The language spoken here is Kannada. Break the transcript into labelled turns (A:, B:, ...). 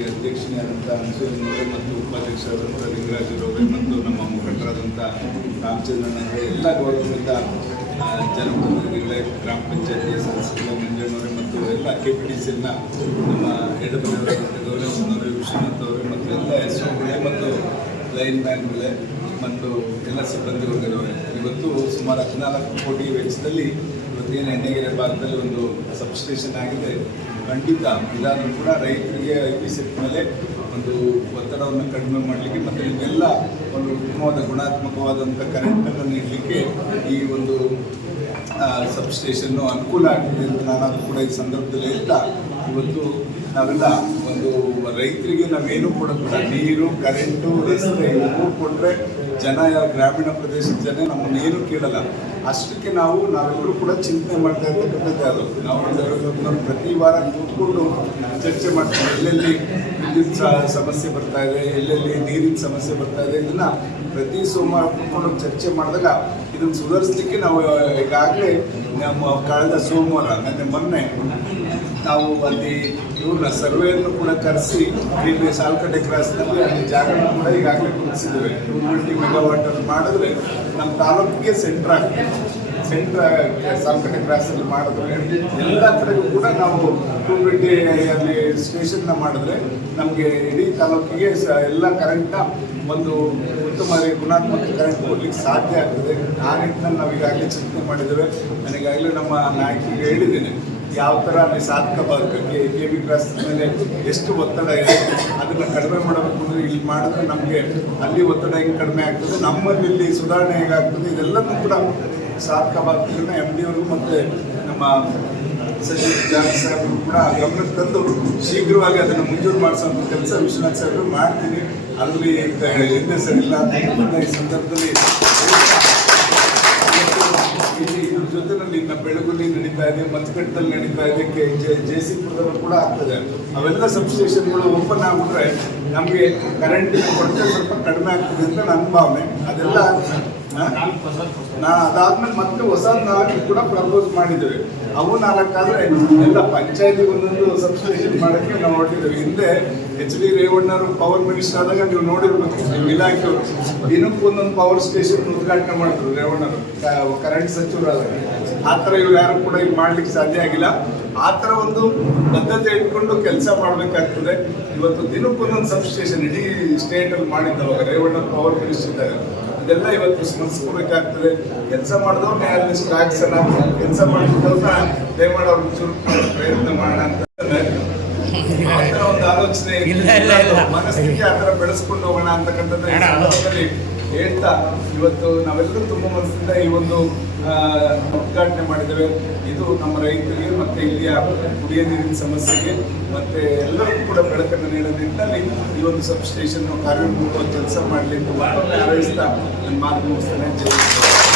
A: ಈ ಅಧ್ಯಕ್ಷನಾದಂಥ ಅನ್ಸೂರನವರೇ ಮತ್ತು ಉಪಾಧ್ಯಕ್ಷರಾದಂಥ ಲಿಂಗರಾಜರವರೇ ಮತ್ತು ನಮ್ಮ ಮುಖಂಡರಾದಂಥ ರಾಮಚಂದ್ರನವರೇ ಎಲ್ಲ ಗೌರವದಿಂದ ಜನಪ್ರತಿನಿಧಿಗಳೇ, ಗ್ರಾಮ ಪಂಚಾಯತಿ ಸದಸ್ಯರು ಮಂಜಣ್ಣವರೇ ಮತ್ತು ಎಲ್ಲ ಕೆ ಪಿ ಟಿ ಎಲ್ಲ ನಮ್ಮ ಎಡಬದಿಯವರಾದಂಥ ಗೌರವನವರೇ, ವಿಶ್ವನಾಥ್ ಅವರೇ ಮತ್ತು ಎಲ್ಲ ಎಸ್ ಮತ್ತು ಲೈನ್ ಮ್ಯಾನ್ಗಳೇ ಮತ್ತು ಎಲ್ಲ ಸಿಬ್ಬಂದಿ ವರ್ಗದವರೇ. ಇವತ್ತು ಸುಮಾರು ಹದಿನಾಲ್ಕು ಕೋಟಿ ವೆಚ್ಚದಲ್ಲಿ ಇವತ್ತೇನು ಎಣ್ಣೆಗೆರೆ ಭಾಗದಲ್ಲಿ ಒಂದು ಸಬ್ಸ್ಟೇಷನ್ ಆಗಿದೆ. ಖಂಡಿತ ಇದಾದರೂ ಕೂಡ ರೈತರಿಗೆ ಐ ಸೆಟ್ ಮೇಲೆ ಒಂದು ಒತ್ತಡವನ್ನು ಕಡಿಮೆ ಮಾಡಲಿಕ್ಕೆ ಮತ್ತು ನಿಮಗೆಲ್ಲ ಒಂದು ಉತ್ತಮವಾದ ಗುಣಾತ್ಮಕವಾದಂಥ ಕರೆಂಟನ್ನು ನೀಡಲಿಕ್ಕೆ ಈ ಒಂದು ಸಬ್ಸ್ಟೇಷನ್ನು ಅನುಕೂಲ ಆಗಿದೆ ಅಂತ ನಾನು ಕೂಡ ಈ ಸಂದರ್ಭದಲ್ಲಿ ಹೇಳ್ತಾ, ಇವತ್ತು ನಾವೆಲ್ಲ ಒಂದು ರೈತರಿಗೆ ನಾವೇನು ಕೊಡೋದು ಕೂಡ ನೀರು ಕರೆಂಟು ರಸ್ತೆ, ಇವು ಕೊಟ್ಟರೆ ಜನ ಗ್ರಾಮೀಣ ಪ್ರದೇಶದ ಜನ ನಮ್ಮನ್ನು ಏನು ಕೇಳಲ್ಲ. ಅಷ್ಟಕ್ಕೆ ನಾವು, ನಾವೆಲ್ಲರೂ ಕೂಡ ಚಿಂತನೆ ಮಾಡ್ತಾ ಇರ್ತಕ್ಕಂಥದ್ದು ಅದು. ನಾವು ಪ್ರತಿ ವಾರ ಕೂತ್ಕೊಂಡು ಚರ್ಚೆ ಮಾಡ್ತೀವಿ. ಎಲ್ಲೆಲ್ಲಿ ವಿದ್ಯುತ್ ಸಮಸ್ಯೆ ಬರ್ತಾ ಇದೆ, ಎಲ್ಲೆಲ್ಲಿ ನೀರಿನ ಸಮಸ್ಯೆ ಬರ್ತಾ ಇದೆ ಇದನ್ನ ಪ್ರತಿ ಸೋಮವಾರ ಕೂತ್ಕೊಂಡು ಚರ್ಚೆ ಮಾಡಿದಾಗ ಇದನ್ನು ಸುಧಾರಿಸಲಿಕ್ಕೆ ನಾವು ಈಗಾಗಲೇ ನಮ್ಮ ಕಳೆದ ಸೋಮವಾರ ನನ್ನ ಮೊನ್ನೆ ನಾವು ಅಲ್ಲಿ ಇವ್ರನ್ನ ಸರ್ವೆಯನ್ನು ಕೂಡ ಕರೆಸಿ ಇಲ್ಲಿ ಸಾಲ್ಕಟ್ಟೆ ಕ್ರಾಸ್ನಲ್ಲಿ ಅಲ್ಲಿ ಜಾಗವನ್ನು ಕೂಡ ಈಗಾಗಲೇ ಕೂಡಿಸಿದ್ದೇವೆ ಟೂ ಟ್ವೆಂಟಿ ಮೆಗಾವಾಟ್ ಅಲ್ಲಿ ಮಾಡಿದ್ರೆ ನಮ್ಮ ತಾಲೂಕಿಗೆ ಸೆಂಟ್ರ್ ಆಗ್ತದೆ. ಸೆಂಟ್ರ್ ಸಾಲ್ಕಟ್ಟೆ ಕ್ರಾಸಲ್ಲಿ ಮಾಡಿದ್ರೆ ಎಲ್ಲ ಕಡೆಗೂ ಕೂಡ ನಾವು ಅಲ್ಲಿ ಸ್ಟೇಷನ್ನ ಮಾಡಿದ್ರೆ ನಮಗೆ ಇಡೀ ತಾಲೂಕಿಗೆ ಎಲ್ಲ ಕರೆಂಟ್ನ ಒಂದು ಉತ್ತಮ ಗುಣಾತ್ಮಕ ಕರೆಂಟ್ ಕೊಡ್ಲಿಕ್ಕೆ ಸಾಧ್ಯ ಆಗ್ತದೆ. ಆ ನಿಟ್ಟಿನಲ್ಲಿ ನಾವು ಈಗಾಗಲೇ ಚಿಂತನೆ ಮಾಡಿದ್ದೇವೆ. ನನಗಾಗಲೇ ನಮ್ಮ ನಾಯಕಿಗೆ ಹೇಳಿದ್ದೇನೆ. ಯಾವ ಥರ ಅಲ್ಲಿ ಸಾಧಕ ಎ ಕೆ ಬಿ ಮೇಲೆ ಎಷ್ಟು ಒತ್ತಡ ಇದೆ? ಅದನ್ನು ಕಡಿಮೆ ಮಾಡಬೇಕು ಅಂದರೆ ಇಲ್ಲಿ ಮಾಡಿದ್ರೆ ನಮಗೆ ಅಲ್ಲಿ ಒತ್ತಡ ಹೆಂಗೆ ಕಡಿಮೆ ಆಗ್ತದೆ? ನಮ್ಮಲ್ಲಿ ಇಲ್ಲಿ ಸುಧಾರಣೆ ಹೇಗಾಗ್ತದೆ? ಇದೆಲ್ಲನೂ ಕೂಡ ಸಾಧಕ ಬಾಧಕಗಳನ್ನ ಎಂ ಡಿ ಅವರು ಮತ್ತು ನಮ್ಮ ಸಚಿವ ಜಾನ್ ಸಾಹೇಬರು ಕೂಡ ಗಮನಕ್ಕೆ ತಂದು ಶೀಘ್ರವಾಗಿ ಅದನ್ನು ಮಂಜೂರು ಮಾಡಿಸುವಂಥ ಕೆಲಸ ವಿಶ್ವನಾಥ್ ಸಾಹೇಬರು ಮಾಡ್ತೀನಿ. ಅದರಲ್ಲಿ ಹಿಂದೆ ಇಲ್ಲ ಅಂತ ಈ ಸಂದರ್ಭದಲ್ಲಿ ಇಲ್ಲಿ ಇದ್ರ ಜೊತೆನಲ್ಲಿ ಇನ್ನ ಬೆಳಗುಲಿ ನಡೀತಾ ಇದೆ ಮತ್ಕಟ್ಟದಲ್ಲಿ ನಡೀತಾ ಇದೆ, ಕೆ ಜೆ ಜೆ ಸಿ ಪುರದಲ್ಲೂ ಕೂಡ ಆಗ್ತದೆ ಅವೆಲ್ಲ ಸಬ್ಸ್ಟೇಷನ್ಗಳು ಓಪನ್ ಆಗ್ಬಿಟ್ರೆ ನಮಗೆ ಕರೆಂಟಿನ ಕೊರತೆ ಸ್ವಲ್ಪ ಕಡಿಮೆ ಆಗ್ತದೆ ಅಂತ ನನ್ನ ಭಾವನೆ ಅದೆಲ್ಲ? ನಾ ಅದಾದ್ಮೇಲೆ ಮತ್ತೆ ಹೊಸ ನಾಲ್ಕು ಕೂಡ ಪ್ರಪೋಸ್ ಮಾಡಿದ್ದೇವೆ. ಅವು ನಾಲ್ಕಾದ್ರೆ ಎಲ್ಲ ಪಂಚಾಯತಿ ಒಂದೊಂದು ಸಬ್ಸ್ಟೇಷನ್ ಮಾಡಕ್ಕೆ ನಾವು ಹೊರಟಿದ್ದೇವೆ. ಹಿಂದೆ ಎಚ್ ಡಿ ರೇವಣ್ಣರು ಪವರ್ ಮಿನಿಸ್ಟರ್ ಆದಾಗ ನೀವು ನೋಡಿರ್ಬೇಕು ಇಲಾಖೆಯವರು. ದಿನಕ್ಕೆ ಒಂದೊಂದು ಪವರ್ ಸ್ಟೇಷನ್ ಉದ್ಘಾಟನೆ ಮಾಡಿದ್ರು ರೇವಣ್ಣರು ಕರೆಂಟ್ ಸಚಿವರಾದಾಗ ಆ ಥರ ಇವ್ರು ಯಾರು ಕೂಡ ಈಗ ಮಾಡ್ಲಿಕ್ಕೆ ಸಾಧ್ಯ ಆಗಿಲ್ಲ. ಆ ಥರ ಒಂದು ಬದ್ಧತೆ ಇಟ್ಕೊಂಡು ಕೆಲಸ ಮಾಡಬೇಕಾಗ್ತದೆ. ಇವತ್ತು ದಿನಕ್ಕೊಂದೊಂದು ಸಬ್ಸ್ಟೇಷನ್ ಇಡೀ ಸ್ಟೇಟಲ್ಲಿ ಮಾಡಿದ್ದವಾಗ ರೇವಣ್ಣ ಪವರ್ ಮಿನಿಸ್ಟರ್ ಇದ್ದಾಗ. ಇದೆಲ್ಲ ಇವತ್ತು ಸ್ಮರಿಸ್ಕೋಬೇಕಾಗ್ತದೆ ಕೆಲಸ ಮಾಡಿದವ್ರನ್ನ ಅಲ್ಲಿ ಹಾಕ್ಸೋಣ ಕೆಲಸ ಮಾಡಿದವ್ರನ್ನ ದಯಮಾಡಿ ಅವ್ರಿಗೆ ಚುರುಕು ಮಾಡೋ ಪ್ರಯತ್ನ ಮಾಡೋಣ ಅಂತ ಒಂದು ಆಲೋಚನೆ
B: ಇಲ್ಲ, ಇಲ್ಲ, ಇಲ್ಲ.
A: ಮನಸ್ಥಿತಿ ಆ ಥರ ಬೆಳೆಸ್ಕೊಂಡು ಹೋಗೋಣ ಅಂತಕ್ಕಂಥದ್ದು ಹೇಳ್ತಾ ಇವತ್ತು ನಾವೆಲ್ಲರೂ ತುಂಬ ಮನಸ್ಸಿಂದ ಈ ಒಂದು ಉದ್ಘಾಟನೆ ಮಾಡಿದ್ದೇವೆ ಇದು ನಮ್ಮ ರೈತರಿಗೆ ಮತ್ತೆ ಇಲ್ಲಿಯ ಕುಡಿಯ ನೀರಿನ ಸಮಸ್ಯೆಗೆ ಮತ್ತೆ ಎಲ್ಲರಿಗೂ ಕೂಡ ಬೆಳಕನ್ನು ನೀಡೋ ನಿಟ್ಟಿನಲ್ಲಿ ಈ ಒಂದು ಸಬ್ ಸ್ಟೇಷನ್ ಕಾರ್ಯೋನ್ಮುಖ ಕೆಲಸ ಮಾಡಲಿ ಅಂತ ಹಾರೈಸ್ತಾ ನನ್ನ ಮಾತು ಮುಗಿಸ್ತೇನೆ.